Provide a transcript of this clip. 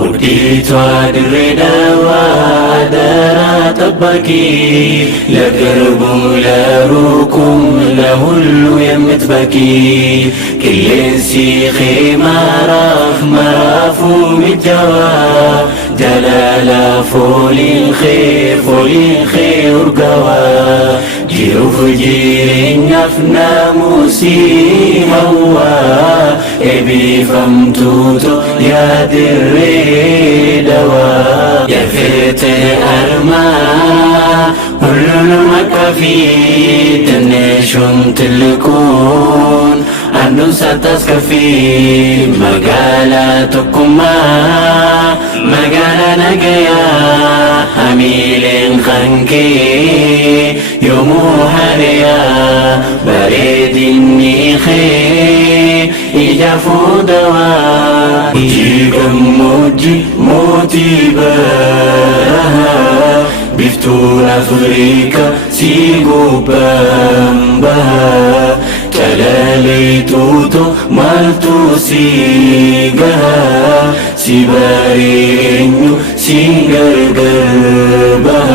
ውዲቷ ድሬዳዋ አደራ ጠባቂ ለቅርቡ ለሩቁም ለሁሉ የምትበቂ ቅሌንሲ ኺማራፍ መራፉ ሚጃዋ ጀላላ ፎሊን ኺር ኡርጋዋ ጂሩፍ ጂሪኛፍ ናሙሲ ሀዋ ኤቢፈምቱቶ ያድሬ ደዋ የፍትህ አርማ ሁሉንም አቃፊ ትንሹን ትልቁን አንዱን ሳታስከፊ መጋላ ቶኩማ መጋላ ነገያ ሐሚሌን ኸንኬ ዮሙ ሐሪያ በሬድኒ ኼ ኢጃፉ ደዋ ጂገሞጂ ሞቲ በረሃ ቢፍቱን አፍሪካ ሲጉበምበሃ ጨለሌቱቶ ማልቱ ሲገሃ ሲበሬኙ ሲንገርገር በሃ